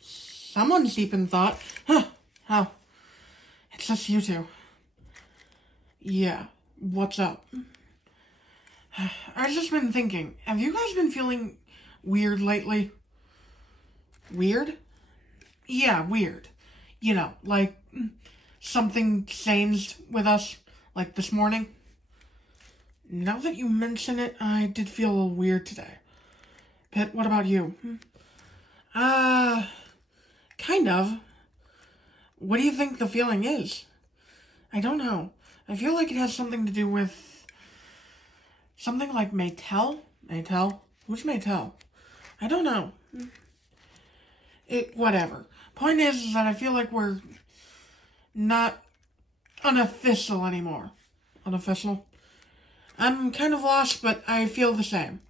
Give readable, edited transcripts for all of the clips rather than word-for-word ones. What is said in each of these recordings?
Someone's deep in thought. Huh. Oh. It's just you two. Yeah. What's up? I've just been thinking, have you guys been feeling weird lately? Weird? Yeah, weird. You know, like something changed with us, like this morning. Now that you mention it, I did feel a little weird today. Pitt, what about you? Kind of. What do you think the feeling is? I don't know. I feel like it has something to do with something like Maytel? Maytel? Who's Maytel? I don't know. Whatever. Point is that I feel like we're not unofficial anymore. Unofficial? I'm kind of lost, but I feel the same.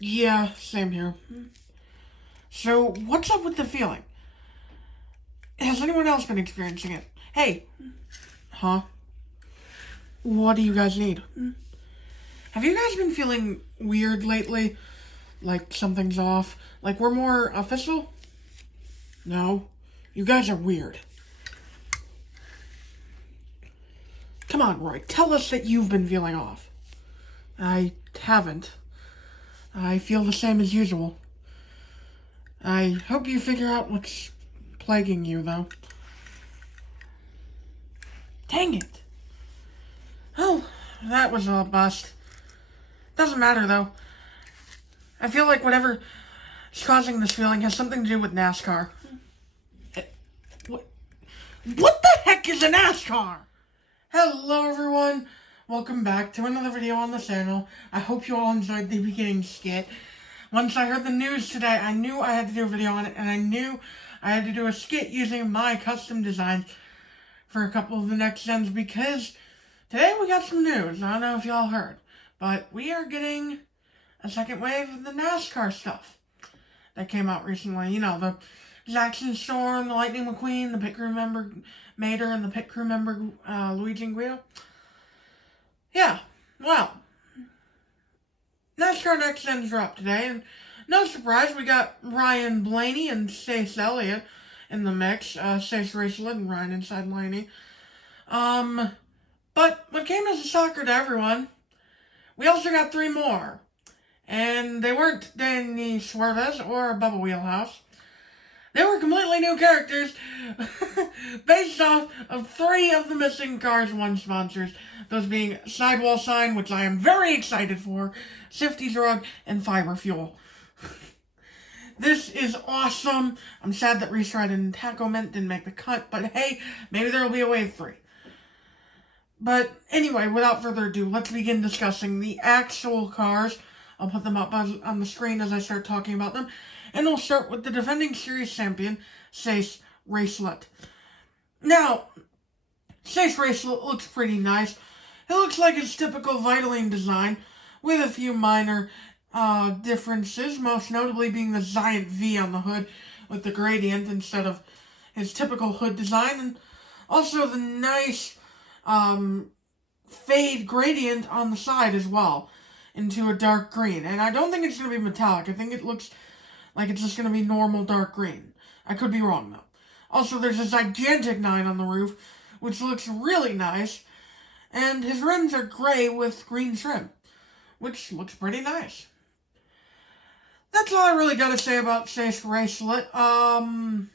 Yeah, same here. So, what's up with the feeling? Has anyone else been experiencing it? Hey. Huh? What do you guys need? Have you guys been feeling weird lately? Like something's off? Like we're more official? No. You guys are weird. Come on, Roy. Tell us that you've been feeling off. I haven't. I feel the same as usual. I hope you figure out what's plaguing you, though. Dang it. Oh, that was a bust. Doesn't matter, though. I feel like whatever is causing this feeling has something to do with NASCAR. What the heck is a NASCAR? Hello, everyone. Welcome back to another video on the channel. I hope you all enjoyed the beginning skit. Once I heard the news today, I knew I had to do a video on it, and I knew I had to do a skit using my custom designs for a couple of the next gens, because today we got some news. I don't know if y'all heard, but we are getting a second wave of the NASCAR stuff that came out recently. You know, the Jackson Storm, the Lightning McQueen, the pit crew member Mater, and the pit crew member Luigi and Guido. Yeah, well, NASCAR Next Gens dropped today, and no surprise, we got Ryan Blaney and Chase Elliott in the mix. Chase Racelet and Ryan inside Blaney. But what came as a shocker to everyone, we also got 3 more. And they weren't Danny Suarez or Bubba Wheelhouse. They were completely new characters based off of 3 of the Missing Cars 1 sponsors. Those being Sidewall Sign, which I am very excited for, Sifty Drug, and Fiber Fuel. This is awesome. I'm sad that Restart and Taco Mint didn't make the cut, but hey, maybe there will be a wave 3. But anyway, without further ado, let's begin discussing the actual cars. I'll put them up on the screen as I start talking about them. And we'll start with the defending series champion, Chase Racelet. Now, Chase Racelet looks pretty nice. It looks like his typical Vitaline design, with a few minor differences, most notably being the giant V on the hood with the gradient instead of his typical hood design, and also the nice fade gradient on the side as well, into a dark green. And I don't think it's going to be metallic. I think it looks like it's just going to be normal dark green. I could be wrong, though. Also, there's a gigantic 9 on the roof, which looks really nice. And his rims are gray with green trim, which looks pretty nice. That's all I really got to say about Chase Racelet. The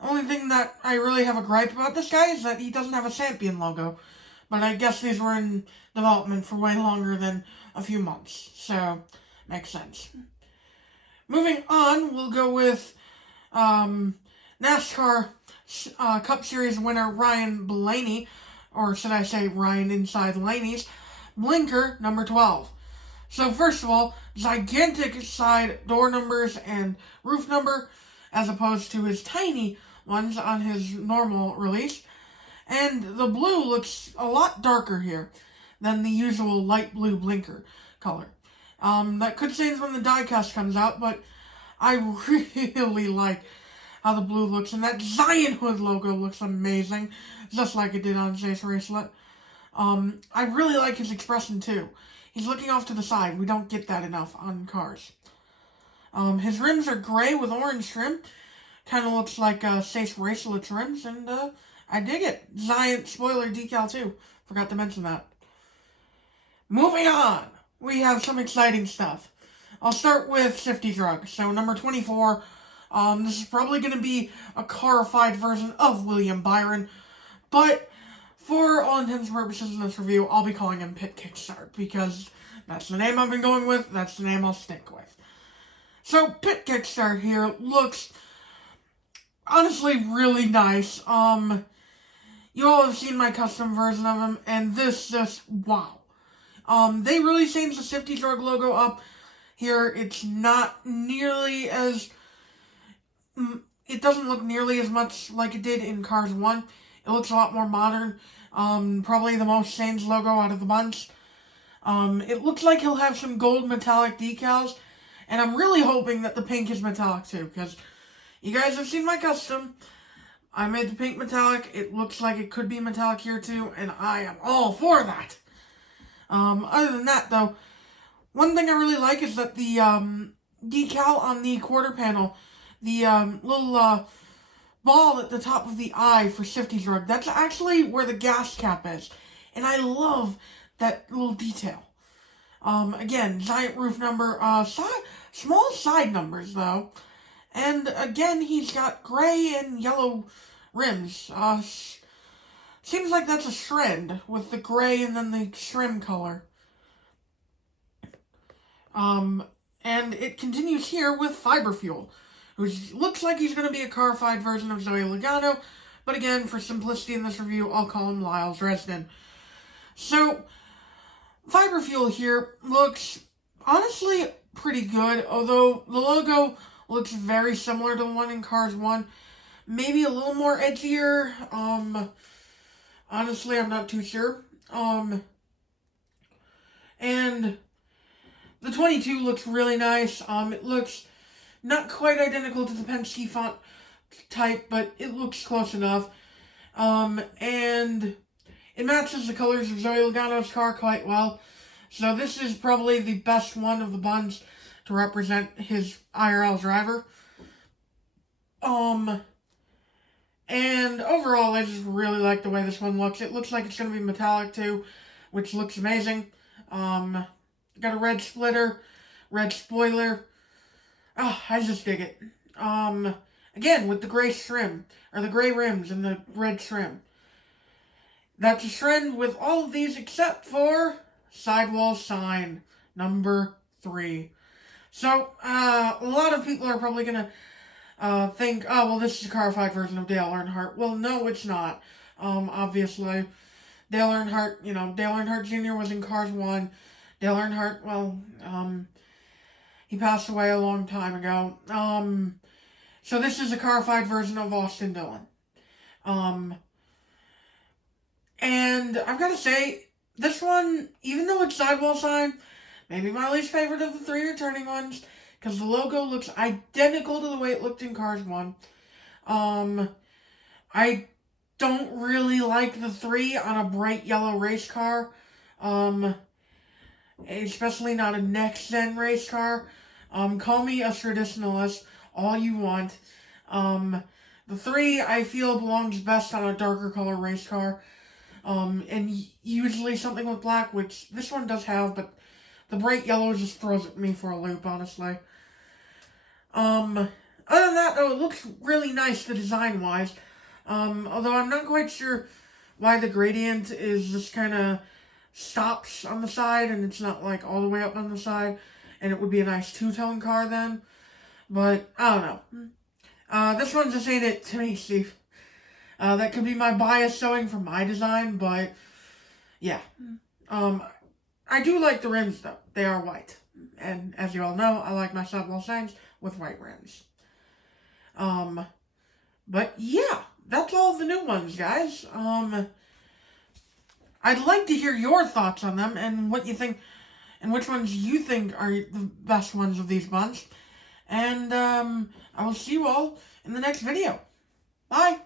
only thing that I really have a gripe about this guy is that he doesn't have a champion logo. But I guess these were in development for way longer than a few months. So, makes sense. Moving on, we'll go with NASCAR Cup Series winner Ryan Blaney, or should I say Ryan inside Laney's, blinker number 12. So first of all, gigantic side door numbers and roof number, as opposed to his tiny ones on his normal release. And the blue looks a lot darker here than the usual light blue blinker color. That could change when the diecast comes out, but I really like how the blue looks. And that giant hood logo looks amazing, just like it did on Chase Racelet. I really like his expression, too. He's looking off to the side. We don't get that enough on cars. His rims are gray with orange trim. Kind of looks like Safe Racelets rims, and I dig it. Giant spoiler decal too. Forgot to mention that. Moving on, we have some exciting stuff. I'll start with Shifty Drug. So number 24, this is probably going to be a carified version of William Byron, but for all intents and purposes in this review, I'll be calling him Pit Kickstart, because that's the name I've been going with, that's the name I'll stick with. So, Pit Kickstart here looks honestly really nice. You all have seen my custom version of him, and this just, wow. They really changed the Shifty Drug logo up here. It's not nearly as, it doesn't look nearly as much like it did in Cars 1. It looks a lot more modern. Probably the most changed logo out of the bunch. It looks like he'll have some gold metallic decals, and I'm really hoping that the pink is metallic too, because you guys have seen my custom. I made the pink metallic. It looks like it could be metallic here too, and I am all for that. Other than that, though, one thing I really like is that the decal on the quarter panel, the little ball at the top of the eye for Shifty Drug, that's actually where the gas cap is, and I love that little detail. Again, giant roof number, small side numbers though, and again he's got gray and yellow rims. Seems like that's a shred with the gray and then the trim color. And it continues here with Fiber Fuel, which looks like he's going to be a carified version of Zoe Logano, but again, for simplicity in this review, I'll call him Lyles Dresden. So, Fiber Fuel here looks honestly pretty good, although the logo looks very similar to the one in Cars 1. Maybe a little more edgier. Honestly, I'm not too sure. And the 22 looks really nice. It looks not quite identical to the Penske font type, but it looks close enough. And it matches the colors of Zoe Logano's car quite well. So this is probably the best one of the bunch to represent his IRL driver. And overall, I just really like the way this one looks. It looks like it's going to be metallic too, which looks amazing. Got a red splitter, red spoiler. Oh, I just dig it. Again, with the gray trim, or the gray rims and the red trim. That's a trend with all of these except for sidewall sign number 3. So, a lot of people are probably going to think, oh, well, this is a carified version of Dale Earnhardt. Well, no, it's not. Obviously, Dale Earnhardt, Dale Earnhardt Jr. was in Cars 1. Dale Earnhardt, well, he passed away a long time ago. So this is a carified version of Austin Dillon. And I've got to say, this one, even though it's sidewall sign, maybe my least favorite of the 3 returning ones, because the logo looks identical to the way it looked in Cars 1. I don't really like the 3 on a bright yellow race car. Especially not a next-gen race car. Call me a traditionalist, all you want. The 3, I feel, belongs best on a darker color race car. And usually something with black, which this one does have, but the bright yellow just throws me for a loop, honestly. Other than that, though, it looks really nice, the design-wise. Although I'm not quite sure why the gradient is just kind of stops on the side, and it's not, like, all the way up on the side, and it would be a nice two-tone car then. But, I don't know. This one just ain't it to me, Steve. That could be my bias showing for my design, but, yeah. I do like the rims, though. They are white. And, as you all know, I like my sidewall signs with white rims. But, yeah. That's all the new ones, guys. I'd like to hear your thoughts on them and what you think, and which ones you think are the best ones of these bunch. And, I will see you all in the next video. Bye!